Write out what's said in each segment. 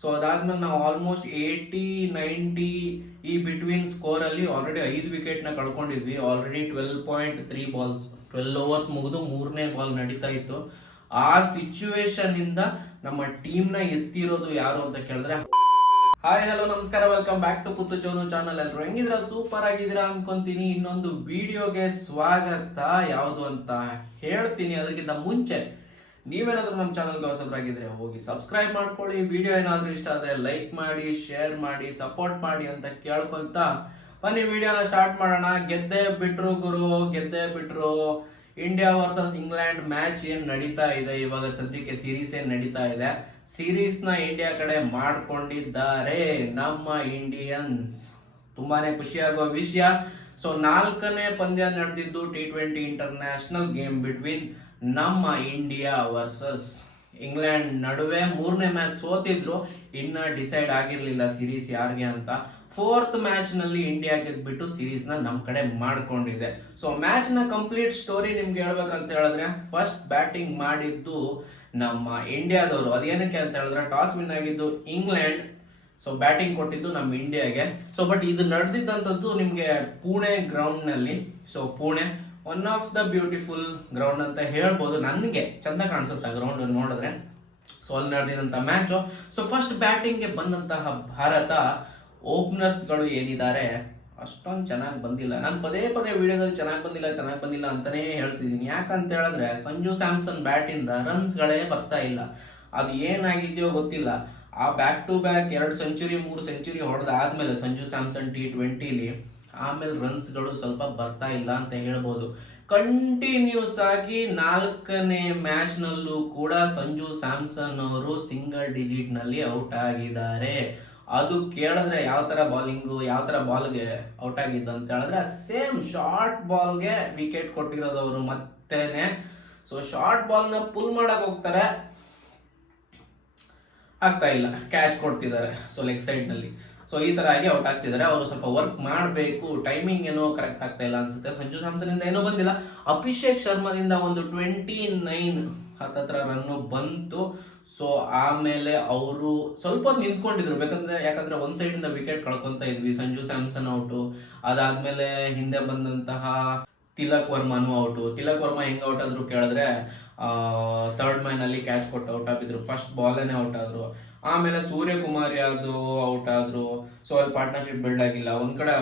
So ಅದಾದ್ಮೇಲೆ ನಾವು almost 80-90 ಈ ಬಿಟ್ವೀನ್ ಸ್ಕೋರಲ್ಲಿ ಆಲ್ರೆಡಿ 5 ವಿಕೆಟ್ನ ಕಳ್ಕೊಂಡಿದ್ವಿ. ಆಲ್ರೆಡಿ 12.3 ಬಾಲ್ಸ್ 12 ಓವರ್ಸ್ ಮುಗಿದು 3ನೇ ಬಾಲ್ ನಡೀತಾ ಇತ್ತು. ಆ ಸಿಚುವೇಶನ್ ಇಂದ ನಮ್ಮ ಟೀಮ್ನ ಎತ್ತಿರೋದು ಯಾರು ಅಂತ ಕೇಳಿದ್ರೆ, ಹಾಯ್ ಹಲೋ ನಮಸ್ಕಾರ, ವೆಲ್ಕಮ್ ಬ್ಯಾಕ್ ಟು ಪುತ್ತು ಚೋನು ಚಾನಲ್. ಎಲ್ಲರೂ ಹೆಂಗಿದ್ರ? ಸೂಪರ್ ಆಗಿದ್ದೀರಾ ಅನ್ಕೊಂತೀನಿ. ಇನ್ನೊಂದು ವಿಡಿಯೋಗೆ ಸ್ವಾಗತ. ಯಾವುದು ಅಂತ ಹೇಳ್ತೀನಿ. ಅದಕ್ಕಿಂತ ಮುಂಚೆ ನೀವೇನಾದ್ರೂ ನಮ್ಮ ಚಾನಲ್ಗೆ ಹೊಸಬರಾಗಿದ್ರೆ ಹೋಗಿ ಸಬ್ಸ್ಕ್ರೈಬ್ ಮಾಡ್ಕೊಳ್ಳಿ. ವಿಡಿಯೋ ಏನಾದ್ರೂ ಇಷ್ಟ ಆದ್ರೆ ಲೈಕ್ ಮಾಡಿ, ಶೇರ್ ಮಾಡಿ, ಸಪೋರ್ಟ್ ಮಾಡಿ ಅಂತ ಕೇಳ್ಕೊಂತ ಬನ್ನಿ ವಿಡಿಯೋನ ಸ್ಟಾರ್ಟ್ ಮಾಡೋಣ. ಗೆದ್ದೇ ಬಿಟ್ರು ಗುರು, ಗೆದ್ದೇ ಬಿಟ್ರು. ಇಂಡಿಯಾ ವರ್ಸಸ್ ಇಂಗ್ಲೆಂಡ್ ಮ್ಯಾಚ್ ಏನ್ ನಡೀತಾ ಇದೆ ಇವಾಗ ಸದ್ಯಕ್ಕೆ, ಸೀರೀಸ್ ಏನ್ ನಡೀತಾ ಇದೆ, ಸೀರೀಸ್ ನ ಇಂಡಿಯಾ ಕಡೆ ಮಾಡ್ಕೊಂಡಿದ್ದಾರೆ ನಮ್ಮ ಇಂಡಿಯನ್ಸ್. ತುಂಬಾನೇ ಖುಷಿಯಾಗುವ ವಿಷಯ. ಸೊ 4ನೇ ಪಂದ್ಯ ನಡೆದಿದ್ದು T20 ಇಂಟರ್ನ್ಯಾಷನಲ್ ಗೇಮ್ ಬಿಟ್ವೀನ್ ನಮ್ಮ ಇಂಡಿಯಾ ವರ್ಸಸ್ ಇಂಗ್ಲೆಂಡ್ ನಡುವೆ. 3ನೇ ಮ್ಯಾಚ್ ಸೋತಿದ್ರು, ಇನ್ನ ಡಿಸೈಡ್ ಆಗಿರ್ಲಿಲ್ಲ ಸೀರೀಸ್ ಯಾರಿಗೆ ಅಂತ. 4th ಮ್ಯಾಚ್ ನಲ್ಲಿ ಇಂಡಿಯಾ ಗೆದ್ಬಿಟ್ಟು ಸೀರೀಸ್ ನ ನಮ್ ಕಡೆ ಮಾಡ್ಕೊಂಡಿದೆ. ಸೊ ಮ್ಯಾಚ್ ನ ಕಂಪ್ಲೀಟ್ ಸ್ಟೋರಿ ನಿಮ್ಗೆ ಹೇಳ್ಬೇಕಂತ ಹೇಳಿದ್ರೆ, ಫಸ್ಟ್ ಬ್ಯಾಟಿಂಗ್ ಮಾಡಿದ್ದು ನಮ್ಮ ಇಂಡಿಯಾದವರು. ಅದೇನಕ್ಕೆ ಅಂತ ಹೇಳಿದ್ರೆ, ಟಾಸ್ ವಿನ್ ಆಗಿದ್ದು ಇಂಗ್ಲೆಂಡ್, ಸೊ ಬ್ಯಾಟಿಂಗ್ ಕೊಟ್ಟಿದ್ದು ನಮ್ಮ ಇಂಡಿಯಾಗೆ. ಸೊ ಬಟ್ ಇದು ನಡೆದಿದ್ದಂಥದ್ದು ನಿಮ್ಗೆ ಪುಣೆ ಗ್ರೌಂಡ್ ನಲ್ಲಿ. So Pune one of the beautiful ground ಅಂತ ಹೇಳ್ಬೋದು. ನನಗೆ ಚಂದ ಕಾಣಿಸುತ್ತೆ ಆ ಗ್ರೌಂಡ್ ನೋಡಿದ್ರೆ. ಸೊ ಅಲ್ಲಿ ನಡೆದಿದಂತ ಮ್ಯಾಚ್. ಸೊ ಫಸ್ಟ್ ಬ್ಯಾಟಿಂಗ್ ಗೆ ಬಂದಂತಹ ಭಾರತ ಓಪನರ್ಸ್ ಗಳು ಏನಿದ್ದಾರೆ ಅಷ್ಟೊಂದು ಚೆನ್ನಾಗಿ ಬಂದಿಲ್ಲ. ನಾನು ಪದೇ ಪದೇ ವಿಡಿಯೋದಲ್ಲಿ ಚೆನ್ನಾಗಿ ಬಂದಿಲ್ಲ ಅಂತಾನೆ ಹೇಳ್ತಿದ್ದೀನಿ. ಯಾಕಂತ ಹೇಳಿದ್ರೆ, ಸಂಜು ಸ್ಯಾಮ್ಸನ್ ಬ್ಯಾಟ್ ಇಂದ ರನ್ಸ್ ಗಳೇ ಬರ್ತಾ ಇಲ್ಲ. ಅದು ಏನಾಗಿದೆಯೋ ಗೊತ್ತಿಲ್ಲ. ಆ back to back 2 century 3 century ಹೊಡೆದ ಆದ್ಮೇಲೆ ಸಂಜು ಸ್ಯಾಮ್ಸನ್ T20ಲಿ ಆಮೇಲೆ ರನ್ಸ್ ಗಳು ಸ್ವಲ್ಪ ಬರ್ತಾ ಇಲ್ಲ ಅಂತ ಹೇಳ್ಬೋದು. ಕಂಟಿನ್ಯೂಸ್ ಆಗಿ 4ನೇ ಮ್ಯಾಚ್ ನಲ್ಲೂ ಕೂಡ ಸಂಜು ಸ್ಯಾಮ್ಸನ್ ಅವರು ಸಿಂಗಲ್ ಡಿಜಿಟ್ ನಲ್ಲಿ ಔಟ್ ಆಗಿದ್ದಾರೆ. ಅದು ಕೇಳಿದ್ರೆ ಯಾವ ತರ ಬಾಲಿಂಗು, ಯಾವ ತರ ಬಾಲ್ಗೆ ಔಟ್ ಆಗಿದ್ದು ಅಂತ ಹೇಳಿದ್ರೆ, ಸೇಮ್ ಶಾರ್ಟ್ ಬಾಲ್ಗೆ ವಿಕೆಟ್ ಕೊಟ್ಟಿರೋದವರು ಮತ್ತೇನೆ. ಸೊ ಶಾರ್ಟ್ ಬಾಲ್ ನ ಪುಲ್ ಮಾಡಕ್ ಹೋಗ್ತಾರೆ, ಆಗ್ತಾ ಇಲ್ಲ, ಕ್ಯಾಚ್ ಕೊಡ್ತಿದ್ದಾರೆ. ಸೊ ಲೆಗ್ ಸೈಡ್ ನಲ್ಲಿ. ಸೊ ಈ ತರ ಆಗಿ ಔಟ್ ಆಗ್ತಿದ್ದಾರೆ. ಅವರು ಸ್ವಲ್ಪ ವರ್ಕ್ ಮಾಡಬೇಕು. ಟೈಮಿಂಗ್ ಏನೋ ಕರೆಕ್ಟ್ ಆಗ್ತಾ ಇಲ್ಲ ಅನ್ಸುತ್ತೆ. ಸಂಜು ಸ್ಯಾಮ್ಸನ್ ಇಂದ ಏನೋ ಬಂದಿಲ್ಲ. ಅಭಿಷೇಕ್ ಶರ್ಮಾದಿಂದ ಒಂದು 29 ಹತ್ತತ್ರ ರನ್ನು ಬಂತು. ಸೊ ಆಮೇಲೆ ಅವರು ಸ್ವಲ್ಪ ನಿಂತ್ಕೊಂಡಿದ್ರು, ಯಾಕಂದ್ರೆ ಒಂದ್ ಸೈಡ್ ಇಂದ ವಿಕೆಟ್ ಕಳ್ಕೊಂತ ಇದ್ವಿ. ಸಂಜು ಸ್ಯಾಮ್ಸನ್ ಔಟು, ಅದಾದ್ಮೇಲೆ ಹಿಂದೆ ಬಂದಂತಹ ತಿಲಕ್ ವರ್ಮನು ಔಟು. ತಿಲಕ್ ವರ್ಮ ಹೆಂಗ್ ಔಟ್ ಆದ್ರು ಕೇಳಿದ್ರೆ, 3rd ಮ್ಯಾನ್ ಅಲ್ಲಿ ಕ್ಯಾಚ್ ಕೊಟ್ಟು ಔಟ್ ಆಗಿದ್ರು. ಫಸ್ಟ್ ಬಾಲೇನೆ ಔಟ್ ಆದ್ರು. ಆಮೇಲೆ ಸೂರ್ಯಕುಮಾರ್ ಯಾದವ್ ಔಟ್ ಆದ್ರು. ಸೊ ಅಲ್ಲಿ ಪಾರ್ಟ್ನರ್ಶಿಪ್ ಬಿಲ್ಡ್ ಆಗಿಲ್ಲ. ಒಂದ್ ಕಡೆ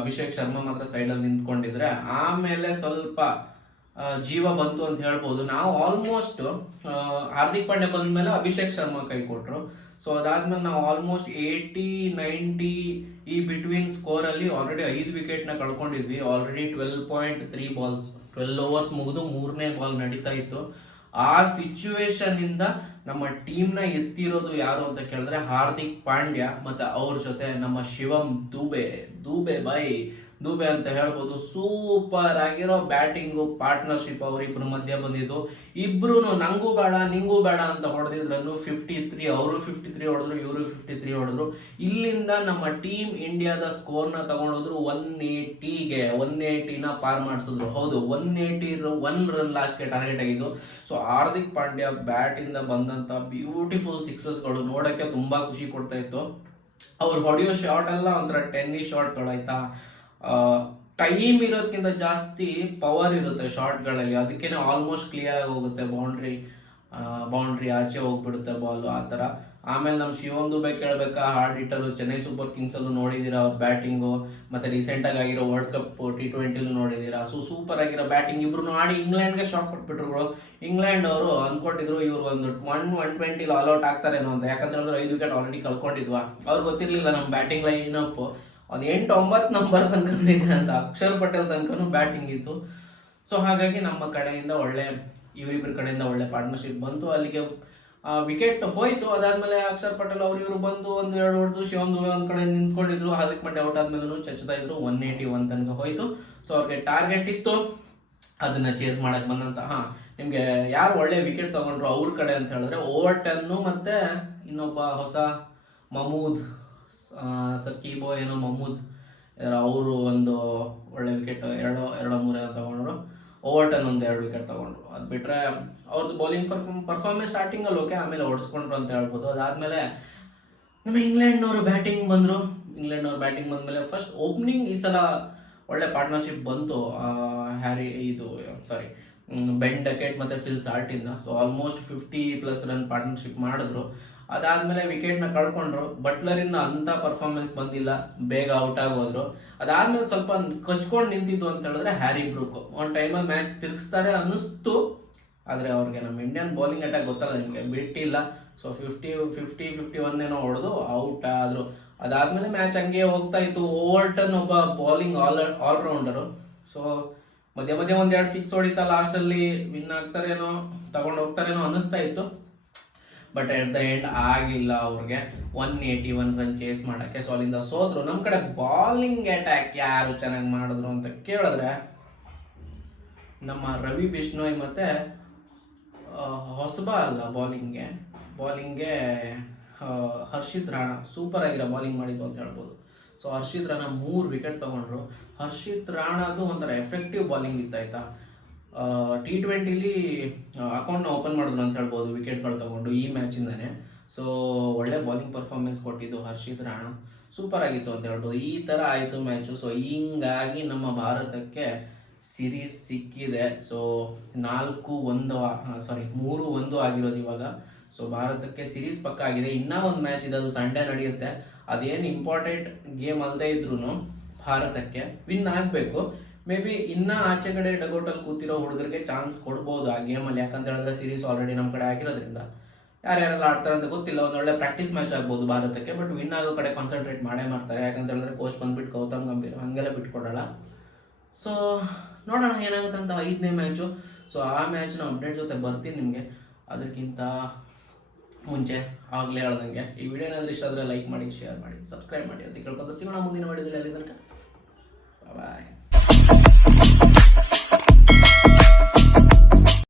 ಅಭಿಷೇಕ್ ಶರ್ಮಾ ಮಾತ್ರ ಸೈಡ್ ಅಲ್ಲಿ ನಿಂತ್ಕೊಂಡಿದ್ರೆ, ಆಮೇಲೆ ಸ್ವಲ್ಪ ಜೀವ ಬಂತು ಅಂತ ಹೇಳ್ಬೋದು. ನಾವು ಆಲ್ಮೋಸ್ಟ್ ಹಾರ್ದಿಕ್ ಪಾಂಡ್ಯ ಬಂದ್ಮೇಲೆ ಅಭಿಷೇಕ್ ಶರ್ಮಾ ಕೈ ಕೊಟ್ರು. ಸೊ ಅದಾದ್ಮೇಲೆ ನಾವು ಆಲ್ಮೋಸ್ಟ್ 80-90 ಈ ಬಿಟ್ವೀನ್ ಸ್ಕೋರ್ ಅಲ್ಲಿ ಆಲ್ರೆಡಿ 5 ವಿಕೆಟ್ ನ ಕಳ್ಕೊಂಡಿದ್ವಿ. ಆಲ್ರೆಡಿ 12.3 ಬಾಲ್ಸ್ 12 ಓವರ್ಸ್ ಮುಗಿದು 3ನೇ ಬಾಲ್ ನಡೀತಾ ಇತ್ತು. ಆ ಸಿಚುವೇಶನ್ ಇಂದ ನಮ್ಮ ಟೀಮ್ ನ ಎತ್ತಿರೋದು ಯಾರು ಅಂತ ಕೇಳಿದ್ರೆ, ಹಾರ್ದಿಕ್ ಪಾಂಡ್ಯ ಮತ್ತೆ ಅವ್ರ ಜೊತೆ ನಮ್ಮ ಶಿವಂ ದುಬೆ ಅಂತ ಹೇಳ್ಬೋದು. ಸೂಪರ್ ಆಗಿರೋ ಬ್ಯಾಟಿಂಗು ಪಾರ್ಟ್ನರ್ಶಿಪ್ ಅವರಿಬ್ರು ಮಧ್ಯ ಬಂದಿದ್ದು. ಇಬ್ರು ನಂಗೂ ಬೇಡ ನಿಂಗೂ ಬೇಡ ಅಂತ ಹೊಡೆದಿದ್ರನ್ನು 53, ಅವರು 53 ಹೊಡೆದ್ರು, ಇವರು 53 ಹೊಡೆದ್ರು. ಇಲ್ಲಿಂದ ನಮ್ಮ ಟೀಮ್ ಇಂಡಿಯಾದ ಸ್ಕೋರ್ ನ ತಗೊಂಡೋದ್ರು 180ನ ಪಾರ್ ಮಾಡಿಸಿದ್ರು. ಹೌದು, 181 ರನ್ ಲಾಸ್ಟ್ಗೆ ಟಾರ್ಗೆಟ್ ಆಗಿದ್ದು. ಸೊ ಹಾರ್ದಿಕ್ ಪಾಂಡ್ಯ ಬ್ಯಾಟ್ ಇಂದ ಬಂದಂತ ಬ್ಯೂಟಿಫುಲ್ ಸಿಕ್ಸಸ್ ಗಳು ನೋಡಕ್ಕೆ ತುಂಬಾ ಖುಷಿ ಕೊಡ್ತಾ ಇತ್ತು. ಅವ್ರು ಹೊಡೆಯೋ ಶಾಟ್ ಎಲ್ಲ ಒಂಥರ ಟೆನ್ನಿಸ್ ಶಾಟ್ಗಳು, ಆಯ್ತಾ. ಟೈಮ್ ಇರೋದಕ್ಕಿಂತ ಜಾಸ್ತಿ ಪವರ್ ಇರುತ್ತೆ ಶಾಟ್ಗಳಲ್ಲಿ. ಅದಕ್ಕೇನೆ ಆಲ್ಮೋಸ್ಟ್ ಕ್ಲಿಯರ್ ಆಗಿ ಹೋಗುತ್ತೆ. ಬೌಂಡ್ರಿ ಆಚೆ ಹೋಗ್ಬಿಡುತ್ತೆ ಬಾಲ್, ಆ ತರ. ಆಮೇಲೆ ನಮ್ಮ ಶಿವಂ ದುಬೆ ಕೇಳ್ಬೇಕಾ, ಹಾರ್ಡ್ ಹಿಟ್ಟರು. ಚೆನ್ನೈ ಸೂಪರ್ ಕಿಂಗ್ಸ್ ಅಲ್ಲೂ ನೋಡಿದೀರಾ ಅವ್ರ ಬ್ಯಾಟಿಂಗು, ಮತ್ತೆ ರೀಸೆಂಟ್ ಆಗಿ ಆಗಿರೋ ವರ್ಲ್ಡ್ ಕಪ್ T20 ನೋಡಿದೀರಾ. ಸೊ ಸೂಪರ್ ಆಗಿರೋ ಬ್ಯಾಟಿಂಗ್. ಇಬ್ರು ಆಡಿ ಇಂಗ್ಲೆಂಡ್ಗೆ ಶಾಕ್ ಕೊಟ್ಬಿಟ್ರು. ಇಂಗ್ಲೆಂಡ್ ಅವರು ಅನ್ಕೊಂಡಿದ್ರು ಇವ್ರು ಒಂದು 120 ಆಲ್ ಔಟ್ ಆಗ್ತಾರೇನೋ ಅಂತ. ಯಾಕಂದ್ರೆ 5 ವಿಕೆಟ್ ಆಲ್ರೆಡಿ ಕಳ್ಕೊಂಡಿದ್ವಾ. ಅವ್ರಿಗೆ ಗೊತ್ತಿರ್ಲಿಲ್ಲ ನಮ್ಮ ಬ್ಯಾಟಿಂಗ್ ಲೈನ್ ಅಪ್ ಒಂದು 8-9 ನಂಬರ್ ತನಕ ಇದೆ ಅಂತ. ಅಕ್ಷರ್ ಪಟೇಲ್ ತನಕನೂ ಬ್ಯಾಟಿಂಗ್ ಇತ್ತು. ಸೊ ಹಾಗಾಗಿ ನಮ್ಮ ಕಡೆಯಿಂದ ಇವರಿಬ್ಬರ ಕಡೆಯಿಂದ ಒಳ್ಳೆ ಪಾರ್ಟ್ನರ್ಶಿಪ್ ಬಂತು. ಅಲ್ಲಿಗೆ ವಿಕೆಟ್ ಹೋಯ್ತು. ಅದಾದ್ಮೇಲೆ ಅಕ್ಷರ್ ಪಟೇಲ್ ಇವರು ಬಂದು 1-2 ಹೊಡೆದು, ಶಿವಂ ದುಬೆ ಒಂದ್ ಕಡೆ ನಿಂತ್ಕೊಂಡಿದ್ರು. ಹಾರ್ದಿಕ್ ಪಾಂಡ್ಯ ಔಟ್ ಆದ್ಮೇಲೆ ಚಚ್ತಾ ಇದ್ರು. 181 ತನಕ ಹೋಯ್ತು. ಸೊ ಅವ್ರಿಗೆ ಟಾರ್ಗೆಟ್ ಇತ್ತು, ಅದನ್ನ ಚೇಸ್ ಮಾಡಕ್ ಬಂದಂತ. ನಿಮ್ಗೆ ಯಾರು ಒಳ್ಳೆ ವಿಕೆಟ್ ತಗೊಂಡ್ರು ಅವ್ರ ಕಡೆ ಅಂತ ಹೇಳಿದ್ರೆ, ಓವರ್ಟನ್ ಮತ್ತೆ ಇನ್ನೊಬ್ಬ ಹೊಸ ಮಹಮೂದ್ ಸಕೀಬೋ ಏನೋ ಮಹಮೂದ್, ಅವರು ಒಂದು ಒಳ್ಳೆ ವಿಕೆಟ್ 2-3 ತಗೊಂಡ್ರು. ಓವರ್ಟನ್ ಒಂದು 2 ವಿಕೆಟ್ ತಗೊಂಡ್ರು. ಅದು ಬಿಟ್ಟರೆ ಅವ್ರದ್ದು ಬೌಲಿಂಗ್ ಪರ್ಫಾರ್ಮೆನ್ಸ್ ಸ್ಟಾರ್ಟಿಂಗಲ್ಲಿ ಓಕೆ, ಆಮೇಲೆ ಓಡಿಸ್ಕೊಂಡ್ರು ಅಂತ ಹೇಳ್ಬೋದು. ಅದಾದಮೇಲೆ ನಮ್ಮ ಇಂಗ್ಲೆಂಡ್ನವರು ಬ್ಯಾಟಿಂಗ್ ಬಂದರು. ಇಂಗ್ಲೆಂಡ್ನವ್ರು ಬ್ಯಾಟಿಂಗ್ ಬಂದಮೇಲೆ ಫಸ್ಟ್ ಓಪನಿಂಗ್ ಈ ಸಲ ಒಳ್ಳೆ ಪಾರ್ಟ್ನರ್ಶಿಪ್ ಬಂತು ಬೆನ್ ಡಕೆಟ್ ಮತ್ತು ಫಿಲ್ ಸಾಲ್ಟಿಂದ. ಸೊ ಆಲ್ಮೋಸ್ಟ್ 50+ ರನ್ ಪಾರ್ಟ್ನರ್ಶಿಪ್ ಮಾಡಿದ್ರು. ಅದಾದಮೇಲೆ ವಿಕೆಟ್ನ ಕಳ್ಕೊಂಡ್ರು. ಬಟ್ಲರಿಂದ ಅಂಥ ಪರ್ಫಾರ್ಮೆನ್ಸ್ ಬಂದಿಲ್ಲ, ಬೇಗ ಔಟ್ ಆಗೋದ್ರು. ಅದಾದಮೇಲೆ ಸ್ವಲ್ಪ ಕಚ್ಕೊಂಡು ನಿಂತಿದ್ದು ಅಂತ ಹೇಳಿದ್ರೆ ಹ್ಯಾರಿ ಬ್ರೂಕ್ ಒಂದು ಟೈಮಲ್ಲಿ ಮ್ಯಾಚ್ ತಿರುಗಿಸ್ತಾರೆ ಅನ್ನಿಸ್ತು. ಆದರೆ ಅವ್ರಿಗೆ ನಮ್ಮ ಇಂಡಿಯನ್ ಬೌಲಿಂಗ್ ಅಟ್ಯಾಕ್ ಗೊತ್ತಲ್ಲ ನಿಮಗೆ, ಬಿಟ್ಟಿಲ್ಲ. ಸೊ 51 ಏನೋ ಹೊಡೆದು ಔಟ್ ಆದರು. ಅದಾದಮೇಲೆ ಮ್ಯಾಚ್ ಹಂಗೆ ಹೋಗ್ತಾ ಇತ್ತು. ಓವರ್ಟನ್ ಒಬ್ಬ ಬೌಲಿಂಗ್ ಆಲ್ರೌಂಡರು. ಸೊ ಮಧ್ಯ ಒಂದು 2 6 ಹೊಡಿತಾ ಲಾಸ್ಟಲ್ಲಿ ವಿನ್ ಆಗ್ತಾರೇನೋ, ತಗೊಂಡು ಹೋಗ್ತಾರೇನೋ ಅನ್ನಿಸ್ತಾ ಇತ್ತು. ಬಟ್ ಎಟ್ ದ ಎಂಡ್ ಆಗಿಲ್ಲ ಅವ್ರಿಗೆ 181 ರನ್ ಚೇಸ್ ಮಾಡೋಕ್ಕೆ. ಸೊ ಅಲ್ಲಿಂದ ಸೋದ್ರು. ನಮ್ಮ ಕಡೆ ಬಾಲಿಂಗ್ ಅಟ್ಯಾಕ್ ಯಾರು ಚೆನ್ನಾಗಿ ಮಾಡಿದ್ರು ಅಂತ ಕೇಳಿದ್ರೆ ನಮ್ಮ ರವಿ ಬಿಷ್ಣೋಯ್ ಮತ್ತು ಹೊಸಬ ಅಲ್ಲ ಬಾಲಿಂಗ್ಗೆ ಹರ್ಷಿತ್ ರಾಣಾ ಸೂಪರ್ ಆಗಿರೋ ಬಾಲಿಂಗ್ ಮಾಡಿದ್ದು ಅಂತ ಹೇಳ್ಬೋದು. ಸೊ ಹರ್ಷಿತ್ ರಾಣಾ 3 ವಿಕೆಟ್ ತೊಗೊಂಡ್ರು. ಹರ್ಷಿತ್ ರಾಣಾದು ಒಂಥರ ಎಫೆಕ್ಟಿವ್ ಬಾಲಿಂಗ್ ಇತ್ತಾಯ್ತಾ. T20ಲಿ ಅಕೌಂಟ್ನ ಓಪನ್ ಮಾಡಿದ್ರು ಅಂತ ಹೇಳ್ಬೋದು ವಿಕೆಟ್ಗಳು ತಗೊಂಡು ಈ ಮ್ಯಾಚಿಂದನೇ. ಸೊ ಒಳ್ಳೆ ಬಾಲಿಂಗ್ ಪರ್ಫಾರ್ಮೆನ್ಸ್ ಕೊಟ್ಟಿದ್ದು ಹರ್ಷಿತ್ ರಾಣಾ, ಸೂಪರ್ ಆಗಿತ್ತು ಅಂತ ಹೇಳ್ಬೋದು. ಈ ಥರ ಆಯಿತು ಮ್ಯಾಚು. ಸೊ ಹಿಂಗಾಗಿ ನಮ್ಮ ಭಾರತಕ್ಕೆ ಸಿರೀಸ್ ಸಿಕ್ಕಿದೆ. ಸೊ 3-1 ಆಗಿರೋದು ಇವಾಗ. ಸೊ ಭಾರತಕ್ಕೆ ಸಿರೀಸ್ ಪಕ್ಕ ಆಗಿದೆ. ಇನ್ನೂ ಒಂದು ಮ್ಯಾಚ್ ಇದೆ, ಅದು ಸಂಡೇ ನಡೆಯುತ್ತೆ. ಅದೇನು ಇಂಪಾರ್ಟೆಂಟ್ ಗೇಮ್ ಅಲ್ಲದೆ ಇದ್ರೂ ಭಾರತಕ್ಕೆ ವಿನ್ ಆಗಬೇಕು. ಮೇ ಬಿ ಇನ್ನೂ ಆಚೆ ಕಡೆ ಡಗೌಟಲ್ಲಿ ಕೂತಿರೋ ಹುಡುಗರಿಗೆ ಚಾನ್ಸ್ ಕೊಡ್ಬೋದು ಆ ಗೇಮಲ್ಲಿ. ಯಾಕಂತ ಹೇಳಿದ್ರೆ ಸೀರೀಸ್ ಆಲ್ರೆಡಿ ನಮ್ಮ ಕಡೆ ಆಗಿರೋದ್ರಿಂದ ಯಾರ್ಯಾರೆಲ್ಲ ಆಡ್ತಾರೆ ಅಂತ ಗೊತ್ತಿಲ್ಲ. ಒಂದೊಳ್ಳೆ ಪ್ರಾಕ್ಟೀಸ್ ಮ್ಯಾಚ್ ಆಗ್ಬೋದು ಭಾರತಕ್ಕೆ. ಬಟ್ ವಿನ್ ಆಗೋ ಕಡೆ ಕಾನ್ಸಂಟ್ರೇಟ್ ಮಾಡೇ ಮಾಡ್ತಾರೆ. ಯಾಕಂತ ಹೇಳಿದ್ರೆ ಕೋಚ್ ಬಂದ್ಬಿಟ್ಟು ಗೌತಮ್ ಗಂಭೀರ್ ಹಂಗೆಲ್ಲ ಬಿಟ್ಕೊಡಲ್ಲ. ಸೊ ನೋಡೋಣ ಏನಾಗುತ್ತೆ ಅಂತ 5ನೇ ಮ್ಯಾಚು. ಸೊ ಆ ಮ್ಯಾಚ್ನ ಅಪ್ಡೇಟ್ ಜೊತೆ ಬರ್ತೀನಿ ನಿಮಗೆ. ಅದಕ್ಕಿಂತ ಮುಂಚೆ ಆಗಲೇ ಹೇಳ್ದಂಗೆ ಈ ವಿಡಿಯೋ ಏನಾದರೂ ಇಷ್ಟ ಆದರೆ ಲೈಕ್ ಮಾಡಿ, ಶೇರ್ ಮಾಡಿ, ಸಬ್ಸ್ಕ್ರೈಬ್ ಮಾಡಿ ಅಂತ ಕೇಳ್ಕೊತ ಸಿಗೋಣ ಮುಂದಿನ ವಿಡಿಯೋದಲ್ಲಿ. ಅಲ್ಲಿ ತನಕ ಬಾಯ್.